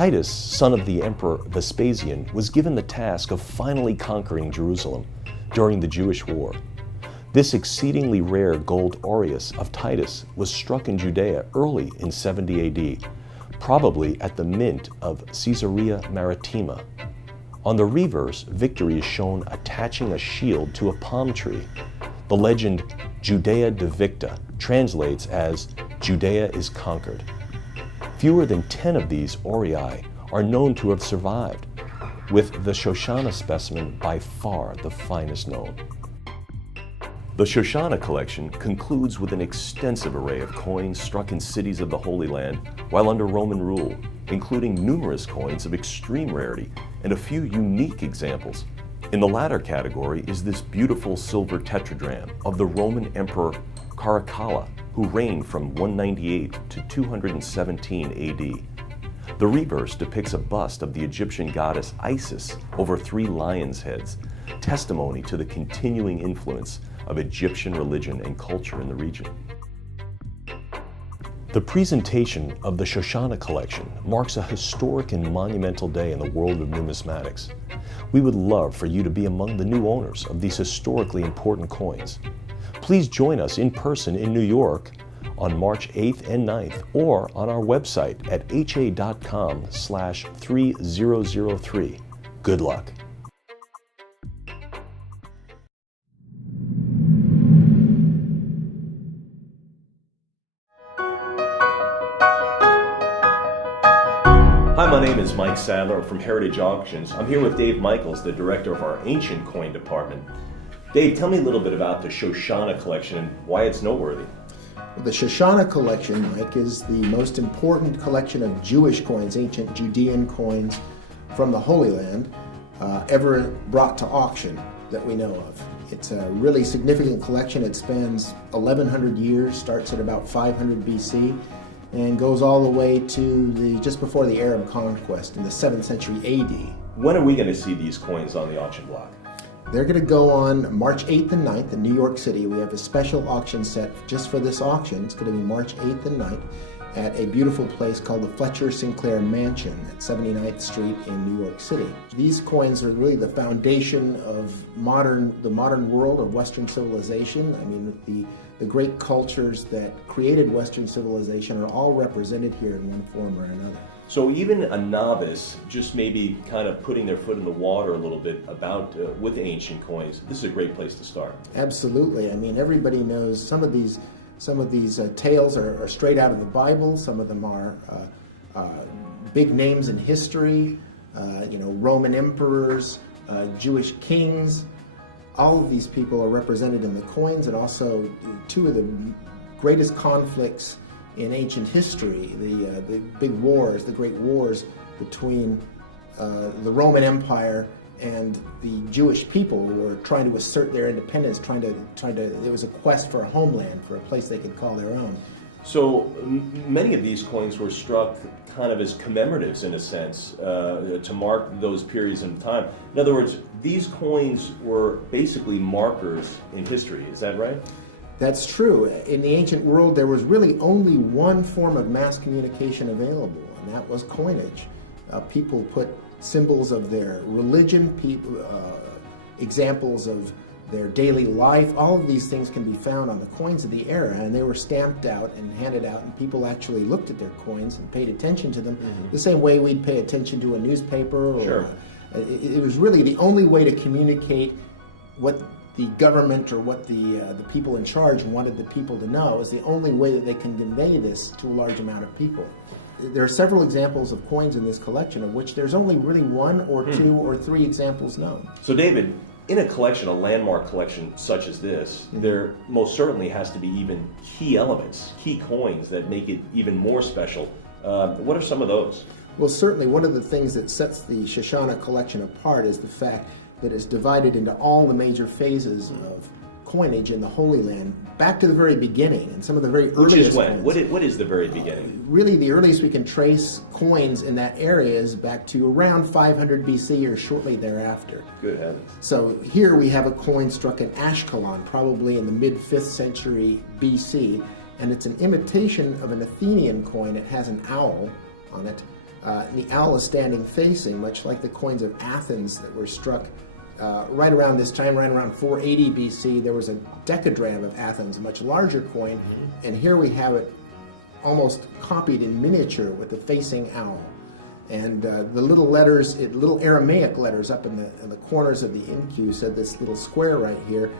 Titus, son of the Emperor Vespasian, was given the task of finally conquering Jerusalem during the Jewish War. This exceedingly rare gold aureus of Titus was struck in Judea early in 70 AD, probably at the mint of Caesarea Maritima. On the reverse, victory is shown attaching a shield to a palm tree. The legend Judea Divicta translates as Judea is conquered. Fewer than 10 of these aureus are known to have survived, with the Shoshana specimen by far the finest known. The Shoshana Collection concludes with an extensive array of coins struck in cities of the Holy Land while under Roman rule, including numerous coins of extreme rarity and a few unique examples. In the latter category is this beautiful silver tetradrachm of the Roman Emperor Caracalla, who reigned from 198 to 217 AD. The reverse depicts a bust of the Egyptian goddess Isis over 3 lions' heads, testimony to the continuing influence of Egyptian religion and culture in the region. The presentation of the Shoshana Collection marks a historic and monumental day in the world of numismatics. We would love for you to be among the new owners of these historically important coins. Please join us in person in New York on March 8th and 9th, or on our website at ha.com/3003. Good luck. Hi, my name is Mike Sadler from Heritage Auctions. I'm here with Dave Michaels, the director of our Ancient Coin Department. Dave, tell me a little bit about the Shoshana Collection and why it's noteworthy. The Shoshana Collection, Mike, is the most important collection of Jewish coins, ancient Judean coins from the Holy Land, ever brought to auction that we know of. It's a really significant collection. It spans 1,100 years, starts at about 500 BC, and goes all the way to just before the Arab conquest in the 7th century AD. When are we going to see these coins on the auction block? They're going to go on March 8th and 9th in New York City. We have a special auction set just for this auction. It's going to be March 8th and 9th at a beautiful place called the Fletcher Sinclair Mansion at 79th Street in New York City. These coins are really the foundation of the modern world of Western civilization. I mean, the great cultures that created Western civilization are all represented here in one form or another. So even a novice, just maybe kind of putting their foot in the water a little bit about with ancient coins, this is a great place to start. Absolutely. I mean, everybody knows some of these tales are straight out of the Bible. Some of them are big names in history. Roman emperors, Jewish kings. All of these people are represented in the coins, and also 2 of the greatest conflicts in ancient history, the big wars, the great wars between the Roman Empire and the Jewish people, who were trying to assert their independence, there was a quest for a homeland, for a place they could call their own. So many of these coins were struck kind of as commemoratives in a sense, to mark those periods in time. In other words, these coins were basically markers in history, is that right? That's true. In the ancient world, there was really only one form of mass communication available, and that was coinage. People put symbols of their religion, examples of their daily life. All of these things can be found on the coins of the era, and they were stamped out and handed out, and people actually looked at their coins and paid attention to them the same way we'd pay attention to a newspaper. Sure. It was really the only way to communicate what the government or what the people in charge wanted the people to know. Is the only way that they can convey this to a large amount of people. There are several examples of coins in this collection, of which there's only really 1 or 2 or 3 examples known. So David, in a collection, a landmark collection such as this, there most certainly has to be even key elements, key coins that make it even more special. What are some of those? Well, certainly one of the things that sets the Shoshana Collection apart is the fact that it's divided into all the major phases of coinage in the Holy Land, back to the very beginning, and some of the very earliest. Which is when? Coins. What is the very beginning? Really, the earliest we can trace coins in that area is back to around 500 BC or shortly thereafter. Good heavens. So here we have a coin struck in Ashkelon, probably in the mid-5th century BC, and it's an imitation of an Athenian coin. It has an owl on it. And the owl is standing facing, much like the coins of Athens that were struck right around this time, right around 480 BC. There was a decagram of Athens, a much larger coin, and here we have it almost copied in miniature with the facing owl. And the little letters, little Aramaic letters up in the corners of the inque said this little square right here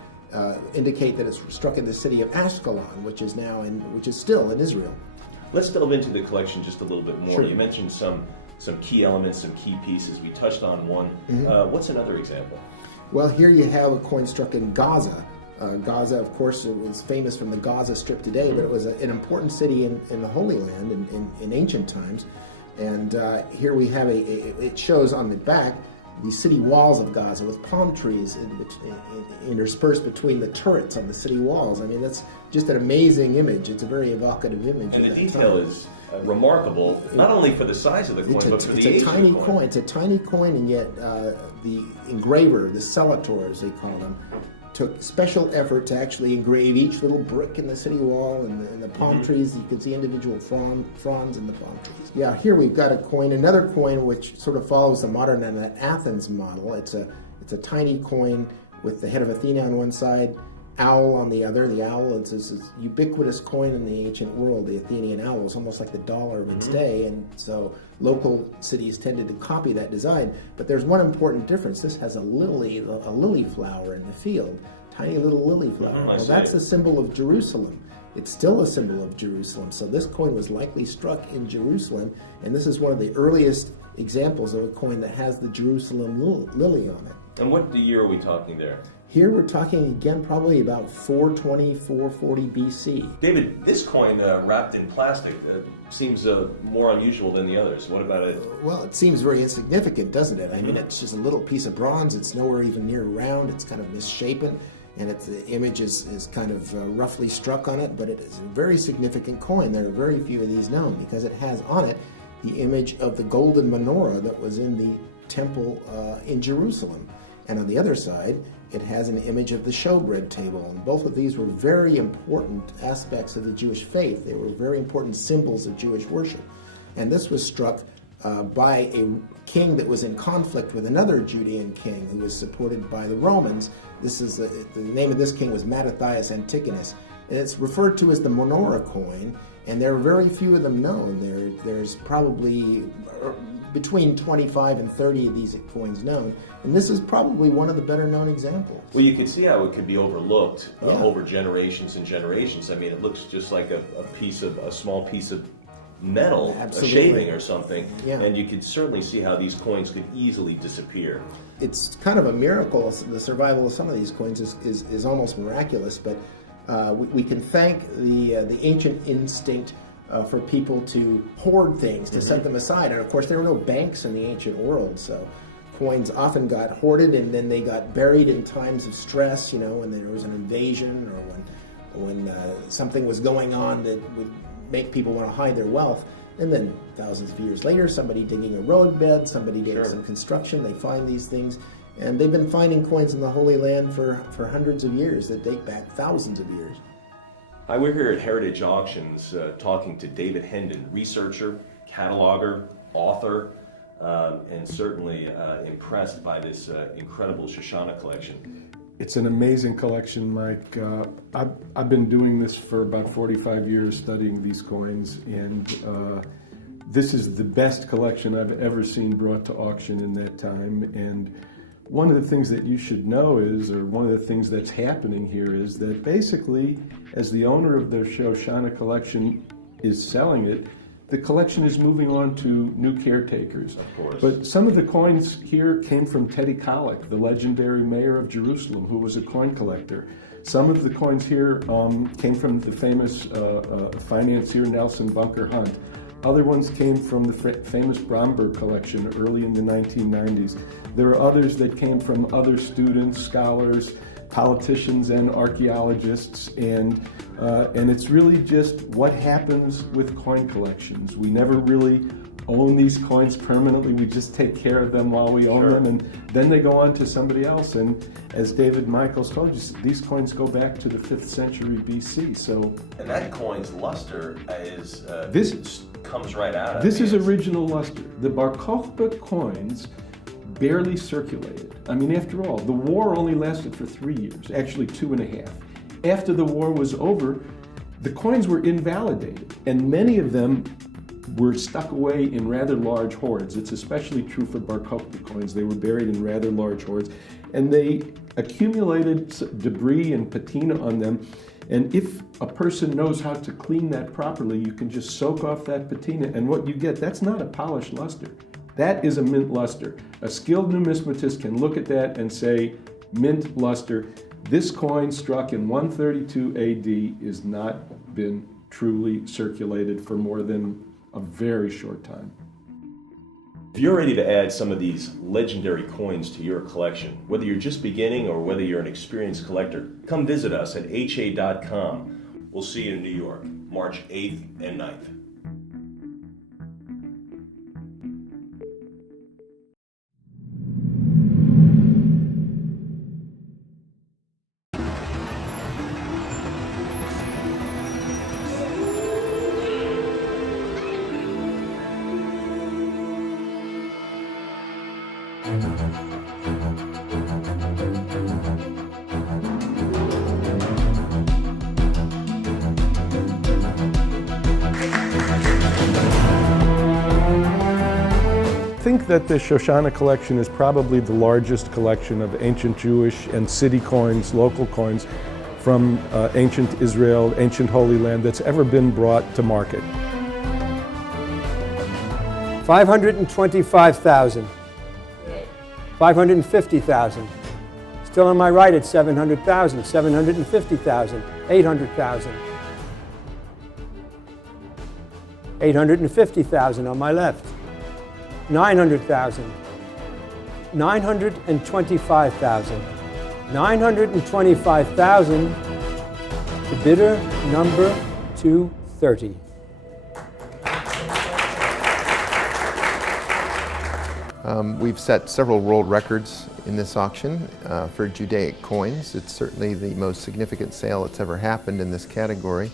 indicate that it's struck in the city of Ashkelon, which is still in Israel. Let's delve into the collection just a little bit more. Sure. You mentioned some key elements, some key pieces. We touched on one. What's another example? Well, here you have a coin struck in Gaza. Gaza, of course, it was famous from the Gaza Strip today, but it was an important city in the Holy Land in ancient times. And here we have it shows on the back the city walls of Gaza with palm trees interspersed between the turrets on the city walls. I mean, that's just an amazing image. It's a very evocative image. And the detail is remarkable, not only for the size of the coin, but for the age of the coin. It's a tiny coin, and yet the engraver, the cellator as they call them, took special effort to actually engrave each little brick in the city wall and the palm trees. You can see individual fronds in the palm trees. Yeah, here we've got a coin, another coin which sort of follows the modern Athens model. It's a tiny coin with the head of Athena on one side, owl on the other. The owl is this ubiquitous coin in the ancient world. The Athenian owl is almost like the dollar of its day, and so local cities tended to copy that design. But there's one important difference. This has a lily flower in the field, tiny little lily flower. Well, that's a symbol of Jerusalem. It's still a symbol of Jerusalem. So this coin was likely struck in Jerusalem, and this is one of the earliest examples of a coin that has the Jerusalem lily on it. And what year are we talking there? Here we're talking again probably about 420, 440 BC. David, this coin wrapped in plastic seems more unusual than the others. What about it? Well, it seems very insignificant, doesn't it? I mean, it's just a little piece of bronze. It's nowhere even near round. It's kind of misshapen, and the image is kind of roughly struck on it, but it is a very significant coin. There are very few of these known because it has on it the image of the golden menorah that was in the temple in Jerusalem. And on the other side, it has an image of the showbread table. And both of these were very important aspects of the Jewish faith. They were very important symbols of Jewish worship. And this was struck by a king that was in conflict with another Judean king who was supported by the Romans. The name of this king was Mattathias Antigonus. And it's referred to as the menorah coin, and there are very few of them known. There's probably between 25 and 30 of these coins known, and this is probably one of the better known examples. Well, you can see how it could be overlooked over generations and generations. I mean, it looks just like a small piece of metal, a shaving or something, and you could certainly see how these coins could easily disappear. It's kind of a miracle. The survival of some of these coins is almost miraculous, but we can thank the ancient instinct for people to hoard things, to set them aside. And of course, there were no banks in the ancient world, so coins often got hoarded and then they got buried in times of stress, when there was an invasion or when something was going on that would make people want to hide their wealth. And then thousands of years later, somebody digging a roadbed, somebody doing some construction, they find these things. And they've been finding coins in the Holy Land for hundreds of years that date back thousands of years. Hi, we're here at Heritage Auctions talking to David Hendon, researcher, cataloger, author, and certainly impressed by this incredible Shoshana collection. It's an amazing collection, Mike. I've been doing this for about 45 years, studying these coins, and this is the best collection I've ever seen brought to auction in that time. And one of the things that you should know is, or one of the things that's happening here is that basically, as the owner of the Shoshana Collection is selling it, the collection is moving on to new caretakers. Of course. But some of the coins here came from Teddy Kollek, the legendary mayor of Jerusalem, who was a coin collector. Some of the coins here came from the famous financier Nelson Bunker Hunt. Other ones came from the famous Bromberg collection early in the 1990s. There are others that came from other students, scholars, politicians, and archaeologists, and it's really just what happens with coin collections. We never really own these coins permanently. We just take care of them while we own them, and then they go on to somebody else. And as David Michaels told you, these coins go back to the 5th century BC. So, And that coin's luster is this comes right out of it. This is original luster. The Bar Kokhba coins barely circulated. I mean, after all, the war only lasted for 3 years, actually 2.5. After the war was over, the coins were invalidated, and many of them were stuck away in rather large hoards. It's especially true for Bar Kokhba coins. They were buried in rather large hoards, and they accumulated debris and patina on them. And if a person knows how to clean that properly, you can just soak off that patina, and what you get, that's not a polished luster. That is a mint luster. A skilled numismatist can look at that and say, mint luster. This coin struck in 132 AD has not been truly circulated for more than a very short time. If you're ready to add some of these legendary coins to your collection, whether you're just beginning or whether you're an experienced collector, come visit us at ha.com. We'll see you in New York, March 8th and 9th. I think that the Shoshana Collection is probably the largest collection of ancient Jewish and city coins, local coins, from ancient Israel, ancient Holy Land that's ever been brought to market. 525,000. 550,000. Still on my right at 700,000, 750,000, 800,000. 850,000 on my left. 900,000. 925,000. 925,000. The bidder number 230. We've set several world records in this auction for Judaic coins. It's certainly the most significant sale that's ever happened in this category.